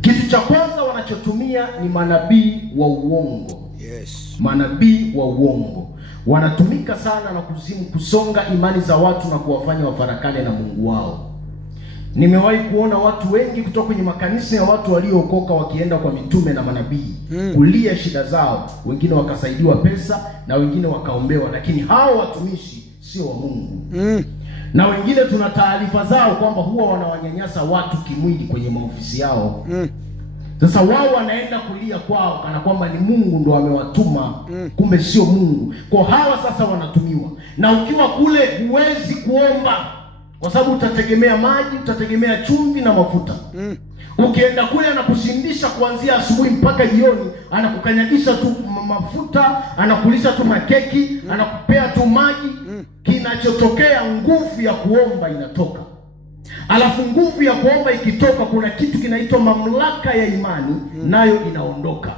Kitu cha kwanza wanachotumia ni manabii wa uongo. Yes. Manabii wa uongo wanatumika sana na kuzimu kusonga imani za watu na kuwafanya wafarakane na Mungu wao. Nimewahi kuona watu wengi kutoka kwenye makanisa ya watu waliookoka wakienda kwa mitume na manabii kulia shida zao, wengine wakasaidiwa pesa na wengine wakaombewa, lakini hao watumishi sio wa Mungu. Na wengine tuna taarifa zao kwamba huwa wanawanyanyasa watu kimwili kwenye maofisi yao. Sasa wao wanaenda kulia kwao kana kwamba ni Mungu ndo amewatuma, kumbe sio Mungu. Kwa hawa sasa wanatumiwa. Na ukiwa kule huwezi kuomba kwa sababu utategemea maji, utategemea chumvi na mafuta. Ukienda kule anakushindisha kuanzia asubuhi mpaka jioni, anakukanyagisha tu mafuta, anakulisha tu makeki, anakupea tu maji. Kinachotokea, nguvu ya kuomba inatoka. Alafu nguvu ya kuomba ikitoka, kuna kitu kinaitwa mamlaka ya imani, nayo inaondoka.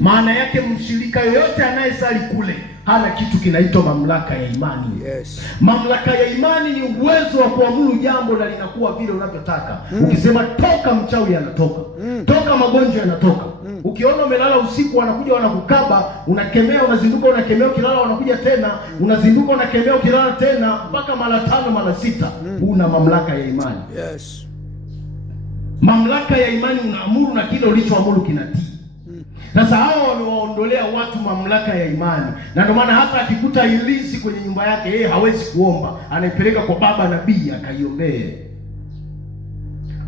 Maana yake mshirika yoyote anayesali kule hana kitu kinaitwa mamlaka ya imani. Yes. Mamlaka ya imani ni uwezo wa kuamuru jambo na linakuwa vile unavyotaka. Ukisema toka, mchawi anatoka. Toka, magonjwa yanatoka. Ukiona umelala usiku wanakuja wanakukaba, unakemea, unazinduka, unakemea, ukilala wanakuja tena, unazinduka, unakemea, ukilala tena, mpaka mara 5 mara 6. Una mamlaka ya imani. Yes. Mamlaka ya imani, unaamuru na kile ulichoamuru kinatii. Sasa hao wamewaondolea watu mamlaka ya imani. Na ndio maana hata akikuta ilisi kwenye nyumba yake, yeye hawezi kuomba, anaipeleka kwa baba nabii akaiombee.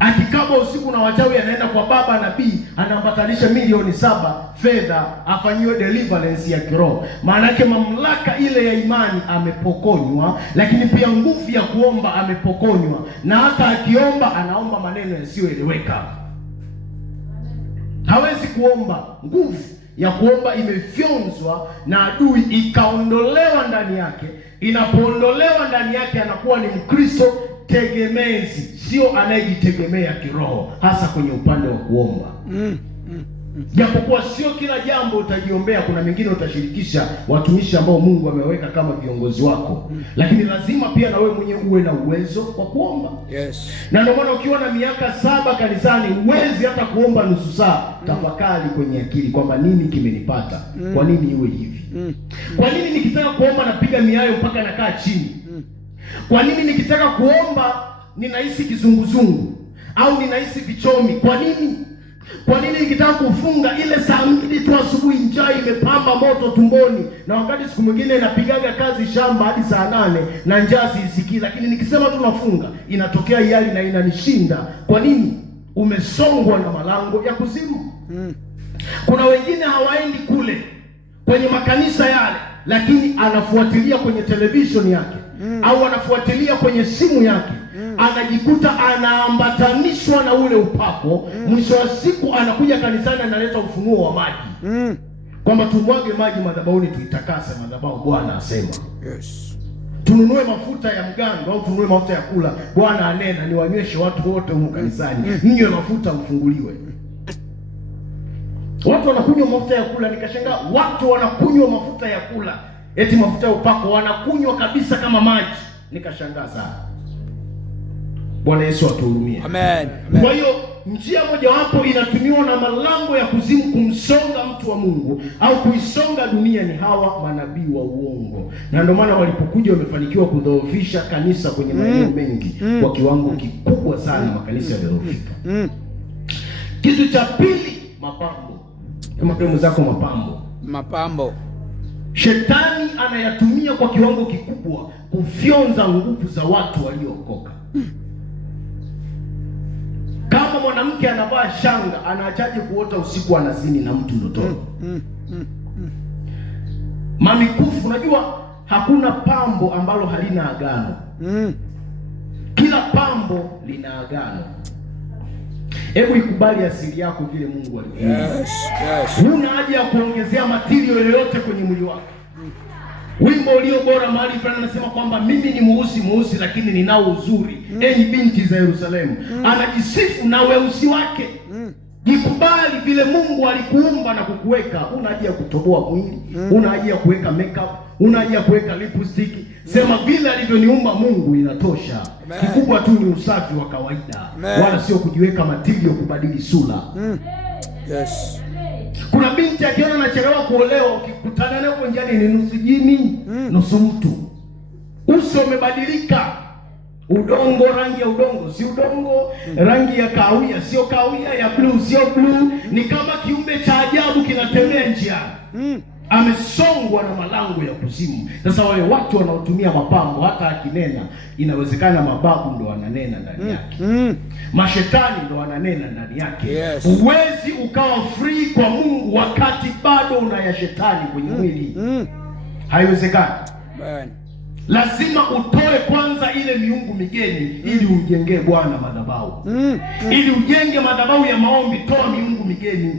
Akikaba usiku na wachawi, anaenda kwa baba nabii, anaambatanisha milioni 7 fedha afanyiwe deliverance ya kiroho. Maana yake mamlaka ile ya imani amepokonywa, lakini pia nguvu ya kuomba amepokonywa. Na hata akiomba, anaomba maneno yasiyoeleweka. Hawezi kuomba. Nguvu ya kuomba imefyonzwa na adui, ikaondolewa ndani yake. Inapoondolewa ndani yake, anakuwa ni Mkristo tegemezi, sio anayejitegemea kiroho, hasa kwenye upande wa kuomba. Japokuwa sio kila jambo utajiombea, kuna mengine utashirikisha watumishi ambao Mungu ameweka kama viongozi wako. Lakini lazima pia na wewe mwenyewe uwe na uwezo wa kuomba. Yes. Na ndio maana ukiwa na miaka 7 kanisani huwezi hata kuomba nusu saa. Tafakari kwenye akili kwamba nini kimenipata? Kwa nini iwe hivi? Kwa nini nikitaka kuomba napiga miayo mpaka nakaa chini? Kwa nini nikitaka kuomba ninahisi kizunguzungu au ninahisi vichomi? Kwa nini? Kwa nini nikitaka kufunga ile saa 2 tu asubuhi, njaa imepamba moto tumboni, na wakati siku mwingine napigaga kazi shamba hadi saa 8 na njaa siisikii, lakini nikisema tu nafunga inatokea yali na inanishinda? Kwa nini? Umesongwa na malango ya kuzimu. Kuna wengine hawaendi kule kwenye makanisa yale, lakini anafuatilia kwenye television yake au anafuatilia kwenye simu yake. Anajikuta anaambatanishwa na ule upako. Mwisho wa siku anakuja kanisani, analeta ufunuo wa maji, kwamba tumwage maji madhabahuni tuitakase madhabahu, Bwana asema. Yes. Tununue mafuta ya mgando au tununue mafuta ya kula, Bwana anena niwanyweshe watu wote huko kanisani, mnywe mafuta mfunguliwe. Watu wanakunywa mafuta ya kula, nikashangaa watu wanakunywa mafuta ya kula, eti mafuta ya upako wanakunywa kabisa kama maji. Nikashangaa sana. Bwana Yesu atuhurumie. Amen. Kwa hiyo njia mojawapo inatumiwa na malango ya kuzimu kumsonga mtu wa Mungu au kuisonga dunia ni hawa manabii wa uongo. Na ndio maana walipokuja wamefanikiwa kudhoofisha kanisa kwenye maeneo mengi kwa kiwango kikubwa sana, makanisa yaliyofika. Kitu cha pili, mapambo. Kama kwa zako mapambo. Shetani anayatumia kwa kiwango kikubwa kufyonza nguvu za watu waliookoka. Kama mwanamke anavaa shanga, anaachaje kuota usiku anazini na mtu ndotoni? Mamikufu, unajua hakuna pambo ambalo halina agano. Kila pambo lina agano. Hebu ikubali asili yako vile Mungu alikuumba. Yes. Huna haja ya kuongezea material yoyote kwenye mwili wako. Wimbo ulio bora mahali fulani anasema kwamba mimi ni mweusi lakini ninao uzuri. Enyi binti za Yerusalemu. Anajisifu na weusi wake. Jikubali vile Mungu alikuumba na kukuweka. Una haja ya kutoboa mwili, una haja ya kuweka makeup, una haja ya kuweka lipstick. Sema vile alivyoniumba Mungu inatosha. Kikubwa tu ni usafi wa kawaida, wala sio kujiweka matirio kubadili sura. Yes. Kuna binti akiona anachelewa kuolewa, ukikutana naye kwa njiani ni nusu jini, nusu mtu. Uso umebadilika. Udongo, rangi ya udongo si udongo, rangi ya kahawia sio kahawia, ya blue sio blue. Ni kama kiumbe cha ajabu kinatembea njiani. Amesongwa na malango ya kuzimu. Sasa wale watu wanaotumia mapambo, hata akinena inawezekana mababu ndo wananena ndani yake. Mashetani ndo wananena ndani yake. Huwezi ukawa free kwa Mungu wakati bado una ya shetani kwenye mwili. Haiwezekani. Lazima utoe kwanza ile miungu migeni ili ujengee Bwana madhabahu. Ili ujenge madhabahu ya maombi, toa miungu migeni.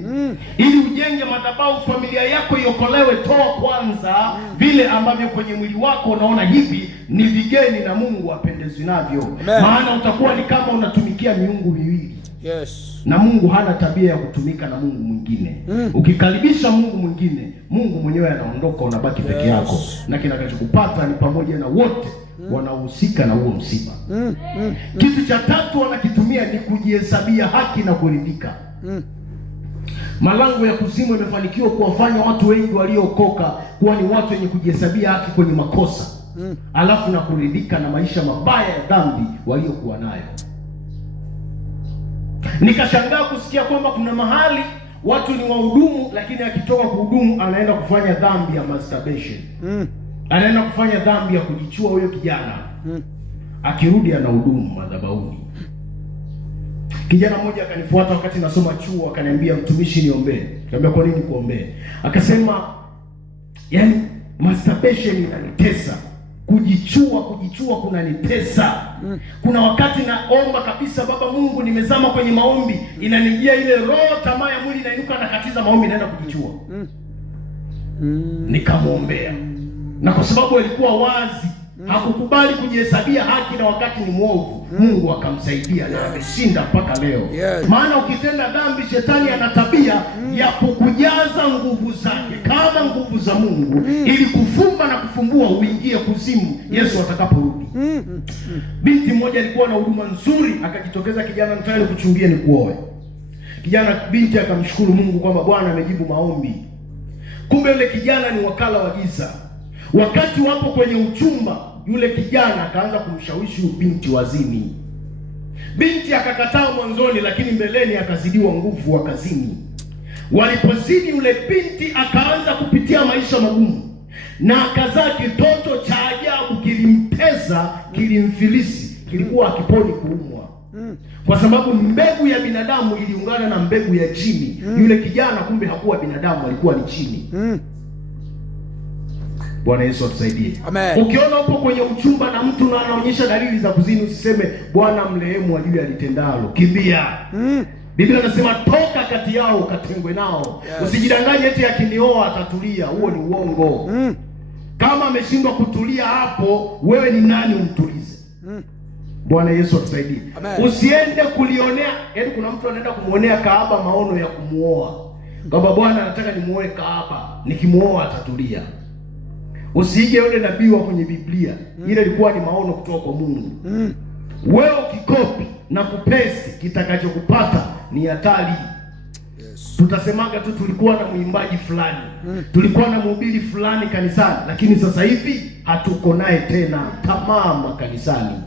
Ili ujenge madhabahu familia yako iokolewe, toa kwanza vile ambavyo kwenye mwili wako unaona hivi ni vigeni na Mungu apendezwi navyo. Maana utakuwa ni kama unatumikia miungu miwili. Yes. Na Mungu hana tabia ya kutumika na Mungu mwingine. Ukikaribisha Mungu mwingine, Mungu mwenyewe anaondoka, unabaki peke yako. Na kinachokupata ni pamoja na wote wanaohusika na huo msiba. Kitu cha tatu wanakitumia ni kujihesabia haki na kuridhika. Malango ya kuzimu yamefanikiwa kuwafanya watu wengi waliookoka kuwa ni watu wenye kujihesabia haki kwenye makosa. Alafu na kuridhika na maisha mabaya ya dhambi waliokuwa nayo. Nikashangaa kusikia kwamba kuna mahali watu ni wahudumu, lakini akitoka kuhudumu anaenda kufanya dhambi ya masturbation. Anaenda kufanya dhambi ya kujichua huyo kijana. Akirudi anahudumu madhabahuni. Kijana mmoja akanifuata wakati nasoma chuo, akaniambia, mtumishi niombee. Nikamwambia kwa nini kuombee? Akasema yani masturbation inanitesa. Kujichua kunanitesa. Kuna wakati naomba kabisa, Baba Mungu, nimezama kwenye maombi, inanijia ile roho tamaa ya mwili, inainuka na katiza maombi, naenda kujichua. Nikamwombea. Na kwa sababu alikuwa wazi, hakukubali kujihesabia haki na wakati ni mwovu, Mungu akamsaidia na ameshinda mpaka leo. Maana ukitenda dhambi, shetani ana tabia ya kukujaza nguvu zake kama nguvu za Mungu, ili kufumba na kufumbua uingie kuzimu Yesu atakaporudi. Binti mmoja alikuwa na huduma nzuri, akajitokeza kijana, nataka kuchumbia nikuoe. Binti akamshukuru Mungu kwamba Bwana amejibu maombi. Kumbe yule kijana ni wakala wa giza. Wakati wapo kwenye uchumba, yule kijana akaanza kumshawishi binti wazini. Binti akakataa mwanzoni, lakini mbeleni akazidiwa nguvu akazini. Walipozidi, yule binti akaanza kupitia maisha magumu na akazaa kitoto cha ajabu, kilimteza, kilimfilisi, kilikuwa akiponi kuumwa. Kwa sababu mbegu ya binadamu iliungana na mbegu ya chini. Yule kijana kumbe hakuwa binadamu, alikuwa ni chini. Bwana Yesu atusaidie. Amen. Ukiona upo kwenye uchumba na mtu na anaonyesha dalili za kuzini, usiseme Bwana mrehemu ajili alitendalo. Kimbia. Biblia inasema toka kati yao ukatengwe nao. Usijidanganye eti akinioa atatulia. Huo ni uongo. Kama ameshindwa kutulia hapo, wewe ni nani umtulize? Bwana Yesu atusaidie. Usiende kulionea, yaani kuna mtu anaenda kumuonea kahaba maono ya kumuoa. Kwamba Bwana anataka nimuoe kahaba, nikimuoa atatulia. Usiige yule nabii wa kwenye Biblia. Ile ilikuwa ni maono kutoka kwa Mungu. Wewe ukikopi na kupesi, kitakachokupata ni hatari. Tutasemaga tu tulikuwa na mwimbaji fulani, tulikuwa na mhubiri fulani kanisani, lakini sasa hivi hatuko naye tena. Tamaa makanisani.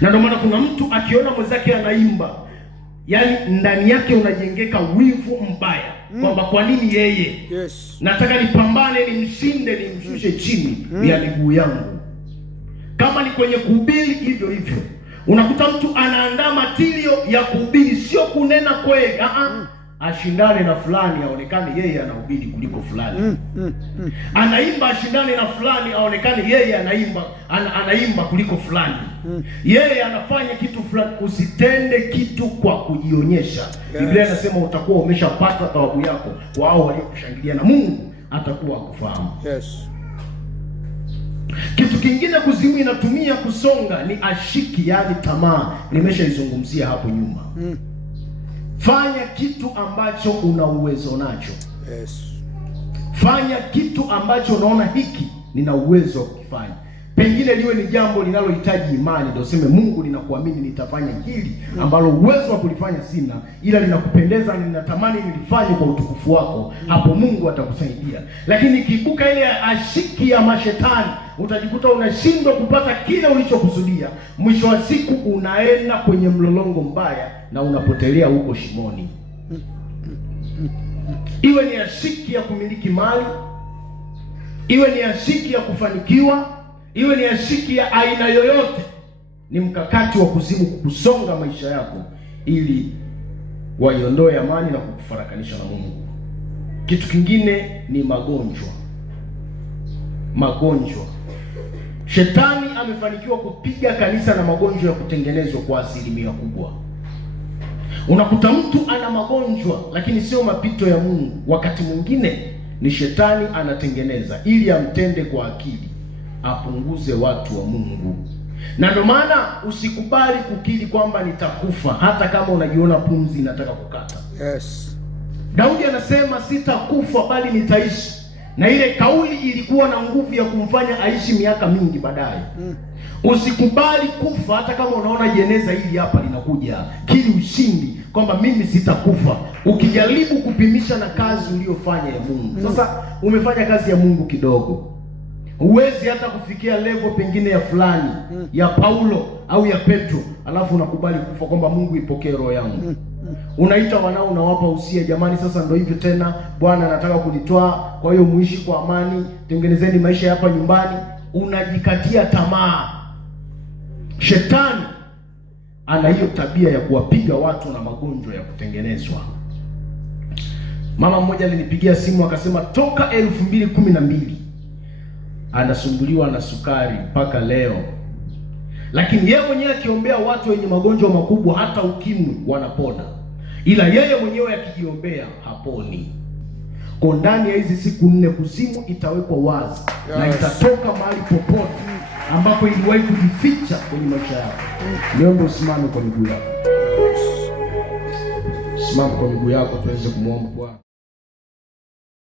Na ndio maana kuna mtu akiona mwenzake anaimba, yaani ndani yake unajengeka wivu mbaya. Kwamba kwa nini yeye? Nataka nipambane, nimshinde, nimshushe chini ya miguu yangu. Kama ni kwenye kuhubiri, hivyo hivyo. Unakuta mtu anaandaa matirio ya kuhubiri, sio kunena kweli. Ashindane na fulani aonekane yeye anahubiri kuliko fulani. Anaimba ashindane na fulani aonekane yeye anaimba kuliko fulani. Yeye anafanya kitu fulani. Usitende kitu kwa kujionyesha. Biblia inasema utakuwa umeshapata thawabu yako kwa hao waliokushangilia, na Mungu atakuwa akufahamu. Kitu kingine kuzimu inatumia kusonga ni ashiki, yani tamaa. Nimeshaizungumzia hapo nyuma. Fanya kitu ambacho una uwezo nacho. Yes. Fanya kitu ambacho unaona hiki nina uwezo wa kukifanya. Pengine liwe ni jambo linalohitaji imani, ndio useme Mungu, ninakuamini nitafanya hili ambalo uwezo wa kulifanya sina, ila linakupendeza na ninatamani nilifanye kwa utukufu wako. Hapo Mungu atakusaidia. Lakini kibuka ile ashiki ya mashetani, utajikuta unashindwa kupata kile ulichokusudia. Mwisho wa siku unaenda kwenye mlolongo mbaya na unapotelea huko shimoni. Iwe ni ashiki ya kumiliki mali, iwe ni ashiki ya kufanikiwa, iwe ni ashiki ya aina yoyote, ni mkakati wa kuzimu kukusonga maisha yako ili waiondoe amani na kukufarakanisha na Mungu. Kitu kingine ni magonjwa. Magonjwa. Shetani amefanikiwa kupiga kanisa na magonjwa ya kutengenezwa kwa asilimia kubwa. Unakuta mtu ana magonjwa lakini sio mapito ya Mungu. Wakati mwingine ni shetani anatengeneza ili amtende kwa akili, apunguze watu wa Mungu. Na ndio maana usikubali kukiri kwamba nitakufa hata kama unajiona pumzi inataka kukata. Yes. Daudi anasema sitakufa bali nitaishi. Na ile kauli ilikuwa na nguvu ya kumfanya aishi miaka mingi baadaye. Usikubali kufa hata kama unaona jeneza hili hapa linakuja. Kili ushindi kwamba mimi sitakufa. Ukijaribu kupimisha na kazi uliyofanya ya Mungu. Sasa umefanya kazi ya Mungu kidogo. Huwezi hata kufikia level pengine ya fulani ya Paulo au ya Petro, alafu unakubali kufa kwamba Mungu ipokee roho yangu. Unaita wanao, unawapa usia, jamani sasa ndio hivyo tena, Bwana anataka kunitoa, kwa hiyo muishi kwa amani, tengenezeni maisha hapa nyumbani. Unajikatia tamaa. Shetani ana hiyo tabia ya kuwapiga watu na magonjwa ya kutengenezwa. Mama mmoja alinipigia simu akasema toka 2012 anasumbuliwa na sukari mpaka leo. Lakini yeye mwenyewe akiombea watu wenye magonjwa makubwa, hata ukimwi wanapona. Ila yeye mwenyewe akijiombea haponi. Kwa ndani ya hizi siku 4 kuzimu itawekwa wazi. Yes. Na itatoka mahali popote ambapo iliwahi kujificha kwenye maisha yako. Niombe usimame kwa miguu yako. Simama kwa miguu yako tuweze kumwomba Bwana.